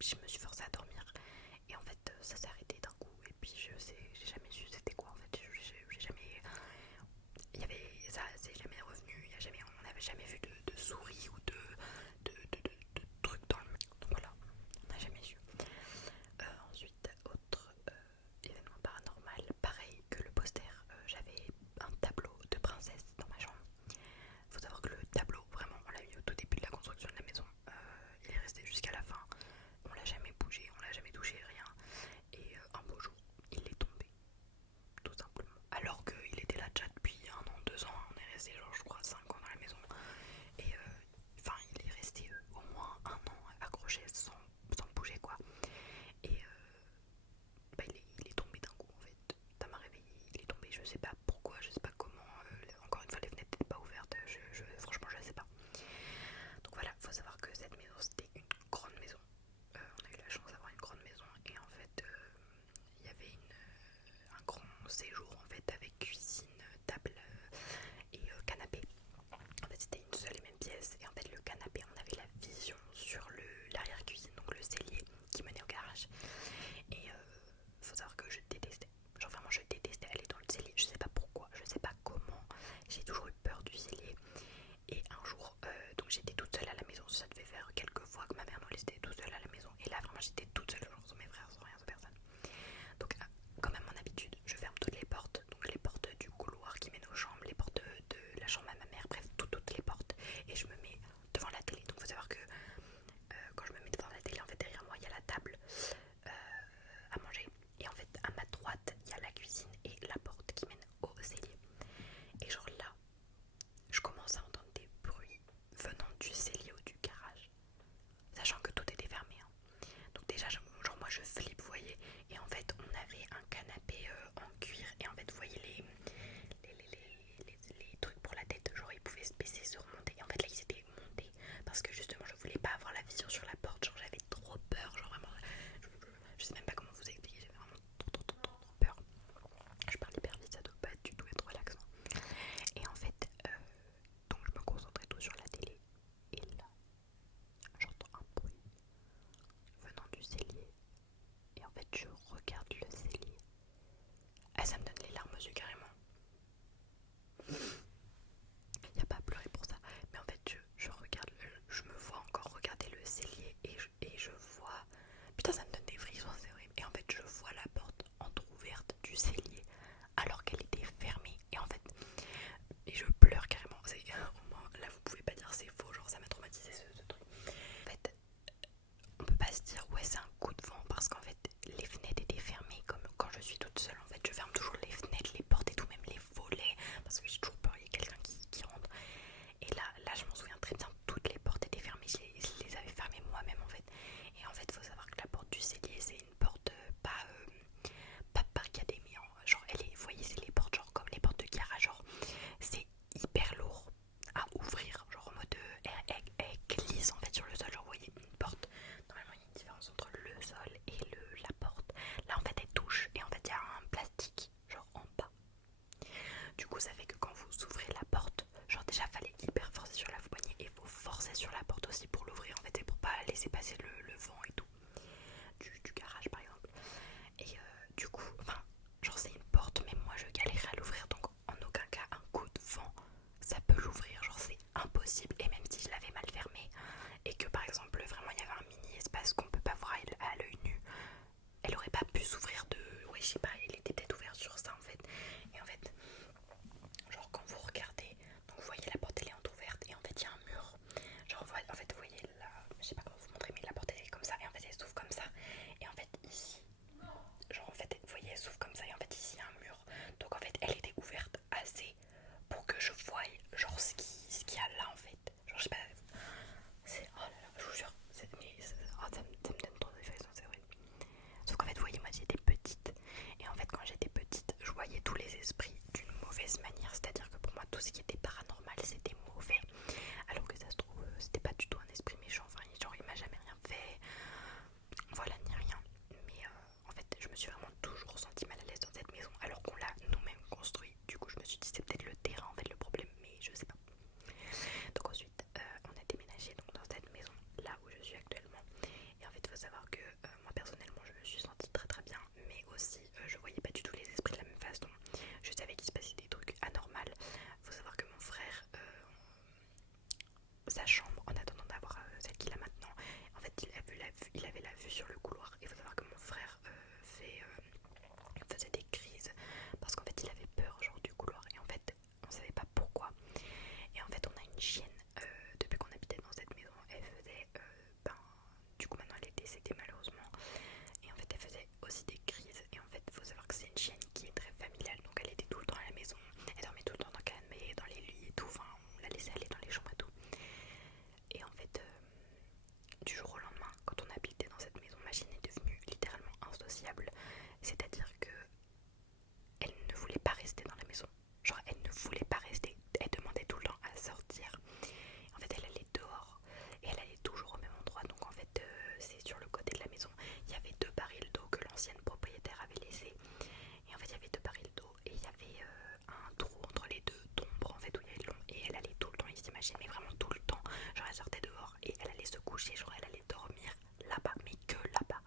je me suis forcée à dormir et en fait ça s'est arrêté d'un coup et puis j'ai jamais su c'était quoi en fait, j'ai jamais, il y avait, ça c'est jamais revenu, on n'avait jamais vu de souris ou de trucs dans le... Donc voilà, on n'a jamais su. Ensuite, autre événement paranormal, pareil que le poster, j'avais un tableau de princesse dans ma chambre. Faut savoir que le tableau, vraiment, on l'a mis au tout début de la construction de la maison. Il est resté jusqu'à la fin. On l'a jamais bougé, on l'a jamais touché, rien. Et un beau jour, il est tombé, tout simplement. Alors qu'il était là déjà depuis 1 an, 2 ans. On est resté, genre, je crois, 5 ans dans la maison. Et enfin, il est resté au moins 1 an accroché sans bouger, quoi. Et bah, il est tombé d'un coup, en fait. Ça m'a réveillé, il est tombé. Je sais pas pourquoi, je sais pas comment. Encore une fois, les fenêtres n'étaient pas ouvertes. Franchement, je sais pas. Donc voilà, faut savoir que cette maison c'était une grande maison. On a eu la chance d'avoir une grande maison et en fait il y avait un grand séjour en fait avec cuisine, table et canapé. En fait c'était une seule et même pièce et en fait le canapé on avait la vision sur l'arrière-cuisine, donc le cellier qui menait au garage. Et faut savoir que je détestais, genre vraiment je détestais aller dans le cellier, je sais pas pourquoi, je sais pas comment, j'ai toujours eu peur du cellier. Et un jour, donc j'étais toute seule à la maison, ça devait faire quelques fois que ma mère nous laissait toute seule à la maison. Et là vraiment j'étais toute seule, genre sans mes frères, sans rien, sans personne. Donc comme à mon habitude, je ferme toutes les portes. Donc les portes du couloir qui mènent aux chambres, les portes de la chambre à ma mère, bref, toutes les portes. Et je me mets devant la télé. Donc faut savoir que quand je me mets devant la télé, en fait derrière moi il y a la table à manger. Et en fait à ma droite il y a la cuisine et la porte qui mène au cellier. Et genre là, je commence à entendre des bruits venant du cellier ou du garage, sachant que tout était fermé. Hein. Donc déjà, genre moi je flippe, vous voyez. Et en fait, on avait un canapé en cuir. Et en fait, vous voyez les trucs pour la tête, genre ils pouvaient se baisser, se remonter. Et en fait là, ils étaient montés parce que justement, je voulais pas avoir la vision sur la porte. Genre j'avais trop peur, genre vraiment, je sais même pas comment vous expliquer. J'avais vraiment trop peur. Je parle hyper vite, ça doit pas du tout être relaxant. Et en fait, donc je me concentrais tout sur la télé et là j'entends un bruit venant du cellier et en fait je regarde le cellier. Ah, ça me donne les larmes aux yeux carrément. Y a pas à pleurer pour ça, mais en fait je regarde, je me vois encore regarder le cellier et je vois, putain ça me donne des frissons, c'est horrible. Et en fait je vois la porte entrouverte du cellier alors qu'elle était fermée et en fait et je pleure carrément. Là vous pouvez pas dire c'est faux, genre ça m'a traumatisé ce truc. En fait on peut pas se dire ouais c'est un coup de vent parce qu'en fait les fenêtres étaient fermées comme quand je suis toute seule. En fait je ferme toujours les fenêtres, les portes et tout, même les volets parce que j'ai toujours peur qu'il y ait quelqu'un qui rentre. Et là je m'en souviens très bien, toutes les portes étaient fermées, je les avais fermées moi-même en fait. Et en fait faut savoir que la porte du cellier c'est une porte pas barricadée mais genre elle est, vous voyez c'est les portes genre comme les portes de garage, genre c'est hyper lourd à ouvrir, genre en mode elle glisse en fait sur le sol, genre vous voyez une porte, normalement il y a une différence entre le sol et la porte, là en fait elle touche et en fait il y a un plastique genre en bas, du coup ça fait que quand vous ouvrez la porte, genre déjà fallait hyper forcer sur la poignée et faut forcer sur la porte aussi pour l'ouvrir en fait et pour pas laisser passer le vent et tout du garage par exemple. Et du coup, enfin, genre c'est une porte, mais moi je galérais à l'ouvrir, donc en aucun cas un coup de vent ça peut l'ouvrir, genre c'est impossible. Et même si je l'avais mal fermée et que par exemple vraiment il y avait un mini espace qu'on peut pas voir à l'œil nu, elle aurait pas pu s'ouvrir de... Oui je sais pas, elle était peut-être ouverte sur ça en fait. Et en fait, genre quand vous regardez, donc vous voyez la porte elle est entrouverte et en fait il y a un mur. Genre en fait vous voyez là, je sais pas comment vous montrer mais la porte elle est comme ça et en fait elle s'ouvre comme ça. Et en fait ici, genre en fait vous voyez elle s'ouvre comme ça et en fait ici il y a un mur. Donc en fait elle était ouverte assez pour que je voie genre ce qu'il y a là en fait. Genre je sais pas, c'est... Oh là là, je vous jure, ça me donne trop de frissons, c'est vrai. Sauf qu'en fait vous voyez moi j'étais petite et en fait quand j'étais petite je voyais tous les esprits d'une mauvaise manière. C'est-à-dire que pour moi tout ce qui était paranormal c'était mauvais. Alors que ça se trouve c'était pas du tout un esprit méchant, enfin genre il m'a jamais rien fait. Voilà, ni rien. Mais en fait, je me suis vraiment toujours sentie mal à l'aise dans cette maison, alors qu'on l'a nous-mêmes construit. Du coup, je me suis dit c'est peut-être le terrain en fait le problème, mais je sais pas. Donc ensuite, on a déménagé donc dans cette maison là où je suis actuellement. Et en fait, il faut savoir que insociable, c'est-à-dire que elle ne voulait pas rester dans la maison. Genre elle ne voulait pas rester, elle demandait tout le temps à sortir. En fait elle allait dehors et elle allait toujours au même endroit. Donc en fait c'est sur le côté de la maison. Il y avait 2 barils d'eau que l'ancienne propriétaire avait laissé. Et en fait il y avait 2 barils d'eau et il y avait un trou entre les deux d'ombre en fait où il y avait de l'ombre. Et elle allait tout le temps ici s'imaginer, mais vraiment tout le temps. Genre elle sortait dehors et elle allait se coucher, genre elle allait dormir là-bas, mais que là-bas.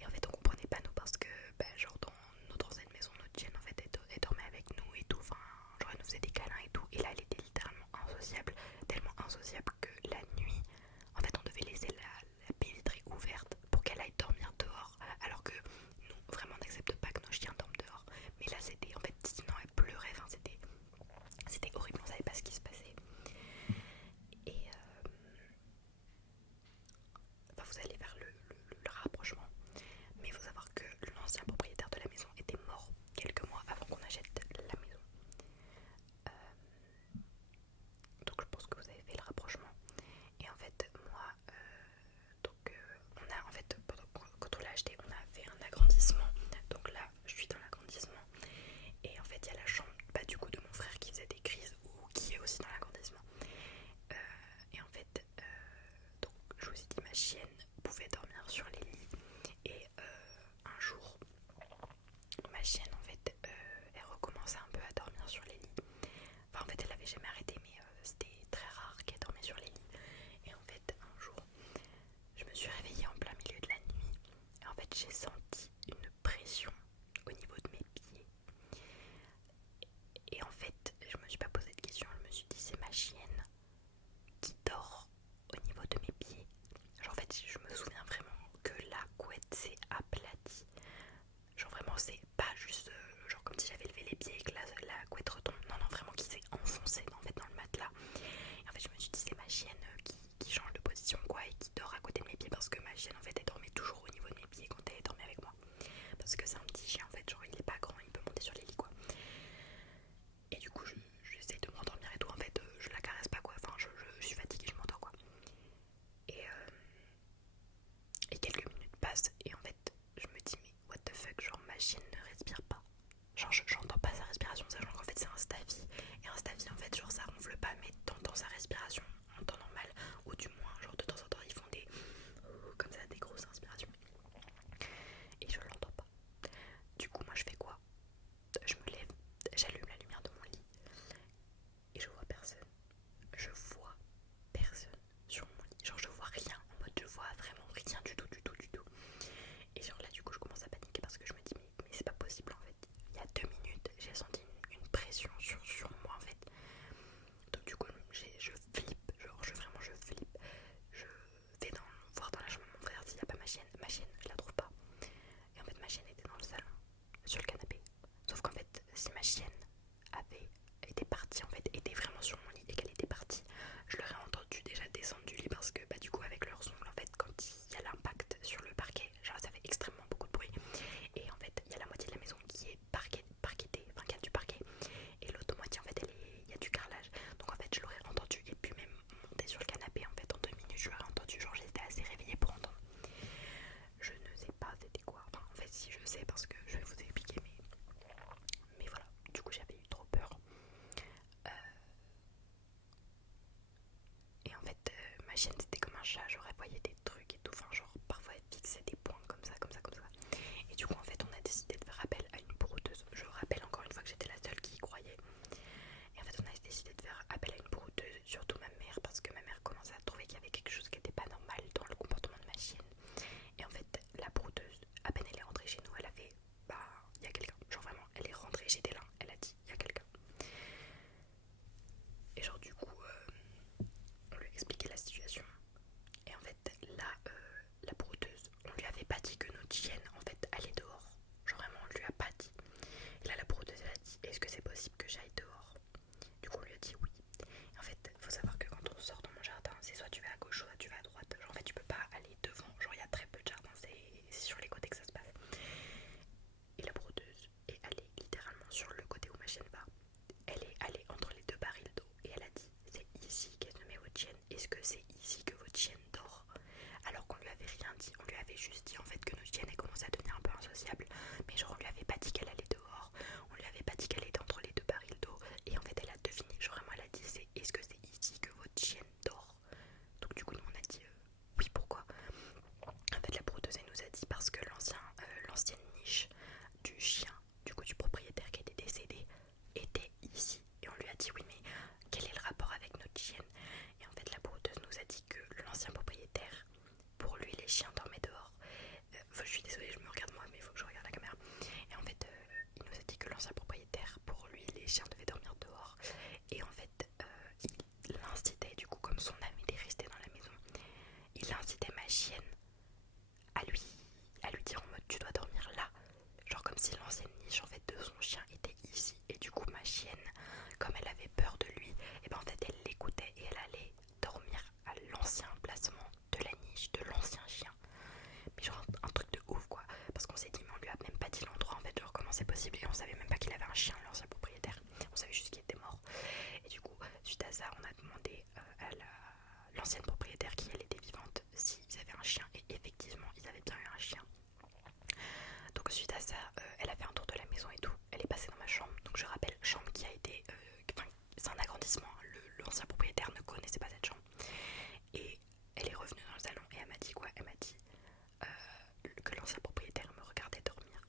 Et en fait on comprenait pas nous parce que genre dans notre ancienne maison, notre chienne en fait elle dormait avec nous et tout, enfin genre elle nous faisait des câlins et tout. Et là elle était littéralement insociable, tellement insociable que la nuit en fait on devait laisser la baie vitrée ouverte pour qu'elle aille dormir dehors, alors que nous vraiment on n'accepte pas que nos chiens dorment dehors. Mais là c'était en fait sinon elle pleurait, enfin c'était horrible, on savait pas ce qui se passait. Et enfin, vous allez vers le rapprochement. Mais il faut savoir que l'ancien propriétaire de la maison était mort quelques mois avant qu'on achète la maison. Donc je pense que vous avez fait le rapprochement. Et en fait moi, on a en fait quand on l'a acheté, on a fait un agrandissement. Donc là je suis dans l'agrandissement. Et en fait il y a la chambre du coup de mon frère qui faisait des crises ou qui est aussi dans l'agrandissement. Et en fait donc je vous ai dit ma chienne pouvait dormir sur les lits. Et un jour ma chienne en fait elle recommençait un peu à dormir sur les lits. Enfin en fait elle avait jamais arrêté, mais c'était très rare qu'elle dormait sur les lits. Et en fait un jour je me suis réveillée en plein milieu de la nuit et en fait j'ai senti une pression au niveau de mes pieds. Et en fait je me suis pas posé de questions, je me suis dit c'est ma chienne qui dort au niveau de mes pieds. Genre en fait je me souviens vraiment que la couette s'est aplatie. Genre vraiment c'est pas juste genre comme si j'avais levé les pieds et que la couette retombe. Non non, vraiment qui s'est enfoncée en fait dans le matelas. Et en fait je me suis dit c'est ma chienne qui change de position quoi et qui dort à côté de mes pieds, parce que ma chienne en fait elle dormait toujours au niveau de mes pieds quand elle dormait avec moi. Parce que c'est un petit chien en fait, genre il est pas grand, il peut monter sur les lits quoi. Et du coup j'essaie de m'endormir et tout, en fait je la caresse pas quoi, enfin je suis fatiguée, je m'endors quoi. Et quelques minutes passent et en fait je me dis mais what the fuck, genre ma chienne ne respire pas. Genre j'entends pas sa respiration, sachant qu'en fait c'est un staffy. Et un staffy en fait genre ça ronfle pas, mais t'entends sa respiration en temps normal. Ou du moins genre de temps en temps ils font des comme ça, des grosses inspirations. Et je l'entends pas. Du coup moi je fais quoi? Je me lève, j'allume la lumière de mon lit et je vois personne. Je vois personne sur mon lit. Genre je vois rien, en mode je vois vraiment rien du tout, du tout, du tout. Et genre là du coup je commence à paniquer parce que je me dis mais c'est pas possible en fait. Il y a 2 minutes j'ai senti une pression sur moi en fait. Donc du coup je flippe, genre vraiment je flippe. Je vais voir dans la chambre de mon frère s'il n'y a pas ma chienne. Ma chienne je la trouve pas. Et en fait ma chienne était dans le salon, sur le canapé. Sauf qu'en fait si ma chienne était partie en fait, était vraiment sur mon lit et qu'elle était partie, je l'aurais entendu déjà descendre du lit, parce que du coup avec leurs ongles en fait quand il y a l'impact sur le parquet, genre ça fait extrêmement beaucoup de bruit. Et en fait il y a la moitié de la maison qui est parquetée, enfin qui a du parquet, et l'autre moitié en fait il y a du carrelage. Donc en fait je l'aurais entendu et puis même monter sur le canapé en fait en 2 minutes je l'aurais entendu, genre j'étais assez réveillée pour entendre. Je ne sais pas c'était quoi, enfin en fait si je sais parce que je vais vous expliquer, mais voilà, du coup j'avais eu trop peur. Et en fait ma chienne c'était comme un chat, genre elle voyait des trucs et tout, enfin genre parfois elle fixait des points comme ça, comme ça, comme ça. Et du coup en fait on a décidé de faire appel à une brouteuse. Je rappelle encore une fois que j'étais la seule qui y croyait. Et en fait on a décidé de faire appel à une brouteuse, surtout ma mère, parce que ma mère commençait à trouver qu'il y avait quelque chose qui n'était pas normal dans le comportement de ma chienne. Et en fait la brouteuse, à peine elle est rentrée chez nous, elle a fait il y a quelqu'un. Genre vraiment elle est rentrée, j'étais là, elle a dit il y a quelqu'un. Et genre du coup on lui a expliqué la situation. Et en fait chienne à lui, à lui dire en mode tu dois dormir là, genre comme si l'ancienne niche en fait de son chien était ici, et du coup ma chienne, comme elle avait peur de lui, et ben en fait elle l'écoutait et elle allait dormir à l'ancien emplacement de la niche de l'ancien chien. Mais genre un truc de ouf quoi, parce qu'on s'est dit mais on lui a même pas dit l'endroit en fait, genre comment c'est possible, et on savait même pas qu'il avait un chien l'ancien propriétaire, on savait juste qu'il était mort. Et du coup suite à ça on a demandé à l'ancienne propriétaire, qui elle était vivante, s'ils avaient un chien, et effectivement ils avaient bien eu un chien. Donc suite à ça elle a fait un tour de la maison et tout, elle est passée dans ma chambre, donc je rappelle chambre qui a été, c'est un agrandissement, l'ancien propriétaire ne connaissait pas cette chambre, et elle est revenue dans le salon et elle m'a dit quoi, elle m'a dit que l'ancien propriétaire me regardait dormir.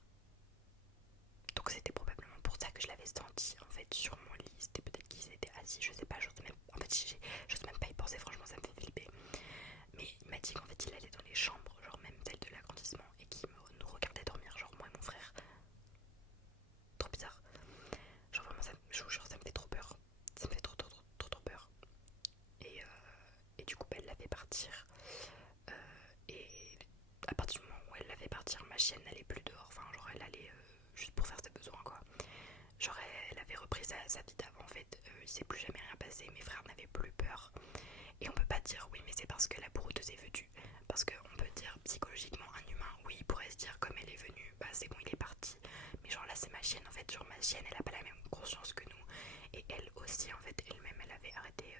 Donc c'était probablement pour ça que je l'avais senti en fait sur mon lit, c'était peut-être qu'ils étaient assis, je sais pas, en fait j'ose même pas y penser, franchement ça me fait flipper. Mais il m'a dit qu'en fait il allait dans les chambres, genre même celle de l'agrandissement, et qu'il nous regardait dormir, genre moi et mon frère. Trop bizarre. Genre vraiment je vous jure ça me fait trop peur. Ça me fait trop peur. Et du coup elle l'a fait partir. Et à partir du moment où elle l'a fait partir, ma chienne n'allait plus dehors, enfin genre elle allait juste pour faire ses besoins quoi. Genre elle avait repris sa vie d'avant en fait, il s'est plus jamais rien passé, mes frères n'avaient plus peur. Et on peut pas dire oui mais c'est parce que la brouteuse est venue, parce qu'on peut dire psychologiquement un humain, oui il pourrait se dire comme elle est venue, bah c'est bon il est parti. Mais genre là c'est ma chienne en fait, genre ma chienne elle a pas la même conscience que nous. Et elle aussi en fait, elle-même elle avait arrêté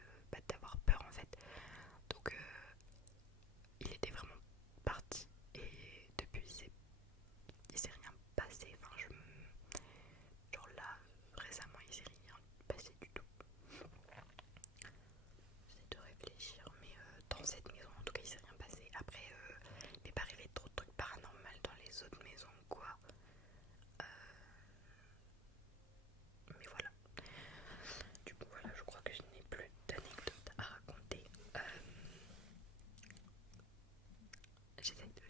d'avoir peur en fait. Donc il était vraiment parti, et depuis il s'est rien passé, enfin genre là récemment il s'est rien passé du tout. J'essaie de réfléchir, mais dans cette maison en tout cas il s'est rien passé. Après il m'est pas arrivé trop de trucs paranormaux dans les autres maisons quoi. Mais voilà, du coup voilà, je crois que je n'ai plus d'anecdotes à raconter. J'essaie de